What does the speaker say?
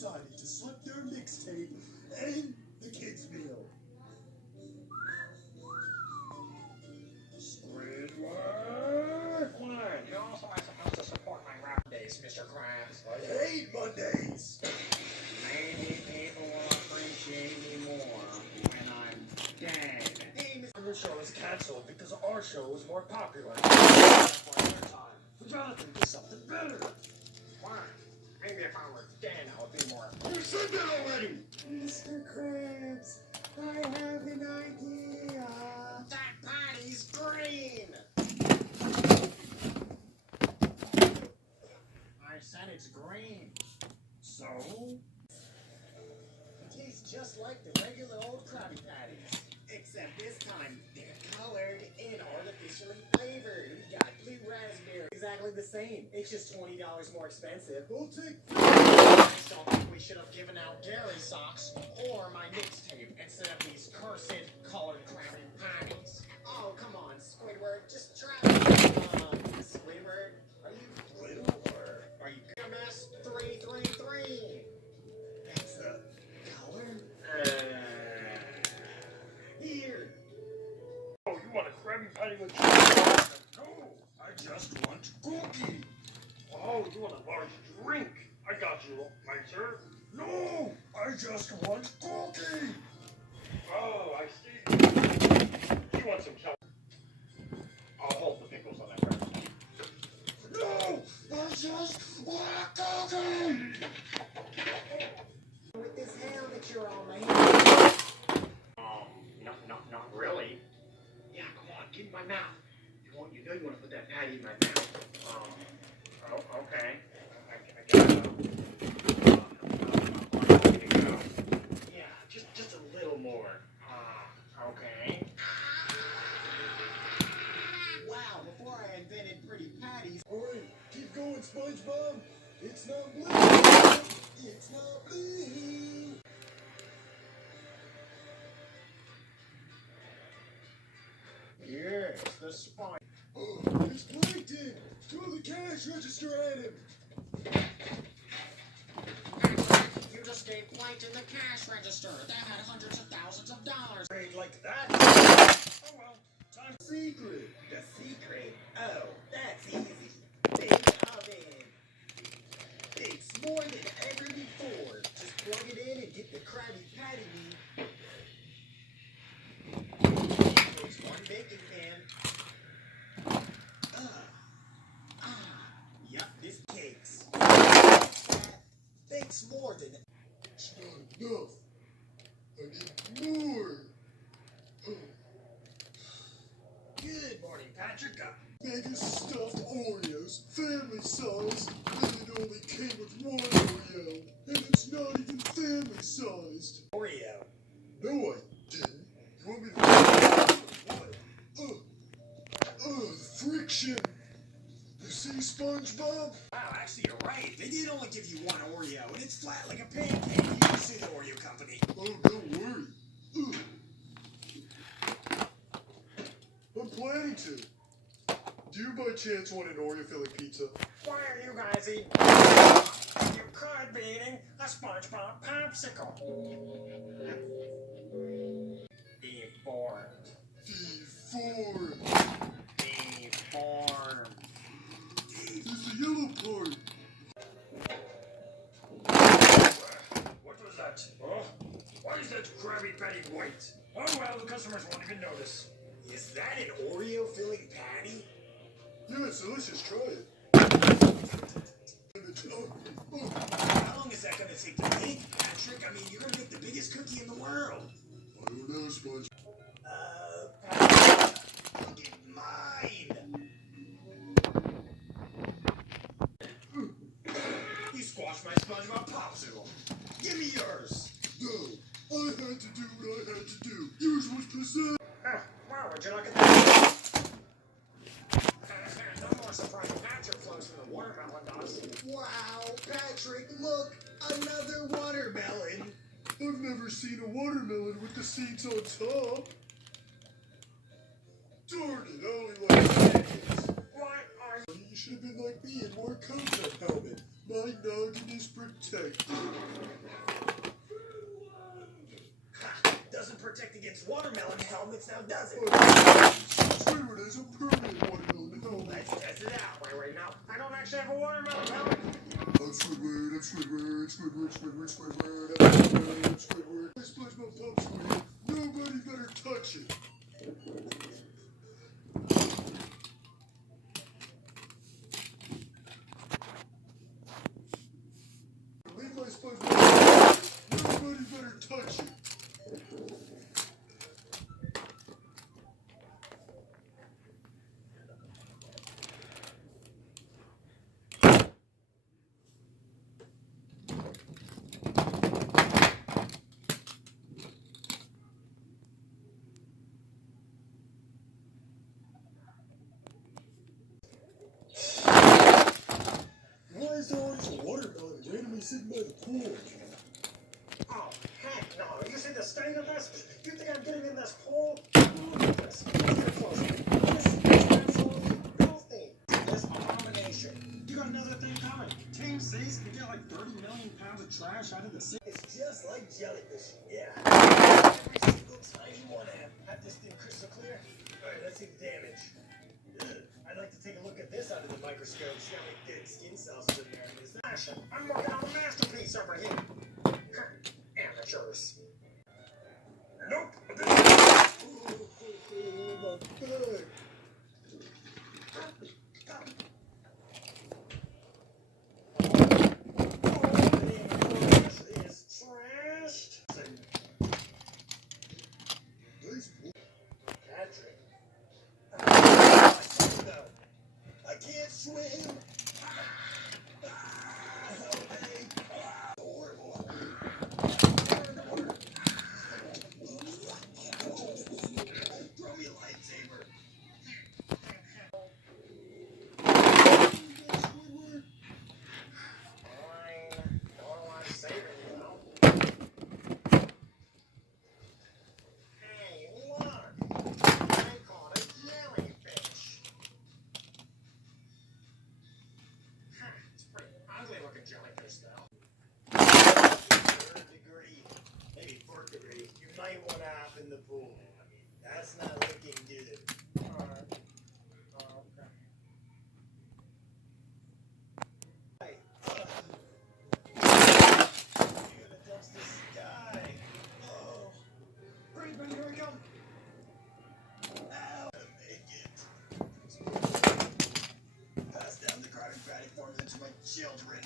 decided to slip their mixtape in the kids' meal. Squidward! What? You're also not supposed to support my rap days, Mr. Krabs. I hate Mondays! Maybe people will appreciate me more when I'm dead. Your show is cancelled because our show is more popular. We gotta think of something better. Why? Maybe if I were dead, I would be more. You said that already! Mr. Krabs, I have an idea. That patty's green! I said it's green. So? It tastes just like the regular old Krabby Patties. Except this time, they're colored and artificially flavored. We got blue raspberry. Exactly the same. It's just $20 more expensive. We'll take. I just don't think we should have given out Gary socks or my mixtape instead of these cursed colored Krabby Patties. Oh, come on, Squidward. Just try it. Squidward, are you blue or are you MS 333. that's a color? Here. Oh, you want a Krabby Patty with cheese? No, I just want cookie. Oh, you want a large drink? I got you, my sir. No, I just want cookie. Oh, I see. You want some chocolate? I'll hold the pickles on that Krabby Patty. No, I just want cookie. With this hair that you're on, man. Not really. Yeah, come on, get in my mouth. You know you want to put that patty in my mouth. Okay. I guess so. Here you go. Yeah, just a little more. Okay. Wow, before I invented pretty patties. Alright, keep going, SpongeBob. It's not blue. It's not blue. Yes, the spine. Oh, it's Plankton. Throw the cash register at him. You just gave Plankton the cash register. That had hundreds of thousands of dollars. Trade like that. Oh well, time. Secret. The secret? Oh, that's easy. Big oven. It's more than ever before. Just plug it in and get the Krabby Patty meat. There's one baking pan. Yup, this cakes. That bakes more than. It's not enough. I need more. Good morning, Patrick. Mega stuffed Oreos, family size, and it only came with one Oreo, and it's not even family sized. Oreo. No, I didn't. You want me to? What? Friction. You see, SpongeBob? Wow, actually, you're right. They did only give you one Oreo, and it's flat like a pancake. You can see the Oreo company. Oh, don't worry. I'm planning to. Do you by chance want an Oreo filling pizza? Why are you guys eating? You could be eating a SpongeBob popsicle. Deformed. Deformed. Deformed. There's the yellow part. What was that? Oh, why is that Krabby Patty white? Oh well, the customers won't even notice. Is that an Oreo filling patty? Yeah, it's delicious. Try it. How long is that going to take to make, Patrick? I mean, you're going to make the biggest cookie in the world. I don't know, Sponge. Patrick, look at mine. You squashed my SpongeBob popsicle. Give me yours. No, I had to do what I had to do. Yours was possessed. Wow, would you look at that? No more surprising natural flows than the watermelon does. Wow, Patrick, look, another watermelon. I've never seen a watermelon with the seeds on top. Darn it, I only like pancakes. Why are you? You should have been like me and wore a coat helmet. My noggin is protected. Doesn't protect against watermelon helmets now, does it? Squidward is a permanent watermelon helmet. Let's test it out. Wait, now. I don't actually have a watermelon helmet. I'm Squidward, I'm Squidward, Squidward, Squidward, Squidward, I'm Squidward, I'm Squidward. My SpongeBob pump Squid. Nobody better touch it. Leave my SpongeBob. Nobody better touch it. Why is there always a watermelon randomly sitting by the pool? Oh, heck no. You see the stain of this? You think I'm getting in this pool? Look at this. Look close. This is absolutely filthy. This abomination. You got another thing coming. Team C's can get like 30 million pounds of trash out of the sea. It's just like jellyfish. Yeah. Every single time you want to have this thing crystal clear. Alright, let's see the damage. I'd like to take a look at this under the microscope, see how many dead skin cells are in there. Is that action? I'm working on a masterpiece over here. Amateurs. Nope. Ooh, my foot. Is trashed. Patrick. I can't swim. Help me. Horrible. Throw me a lightsaber. Squidward. Fine. Don't want to save it, you know. Hey, look. I caught a jellyfish. It's pretty ugly looking jellyfish, though. Third degree, maybe fourth degree. You might want to hop in the pool. I mean, that's not looking good. Alright. Oh, okay. Hey. You're gonna touch the sky. Oh. Hurry, buddy, here we come. Ow. Make it. Pass down the Krabby Patty formula to my children.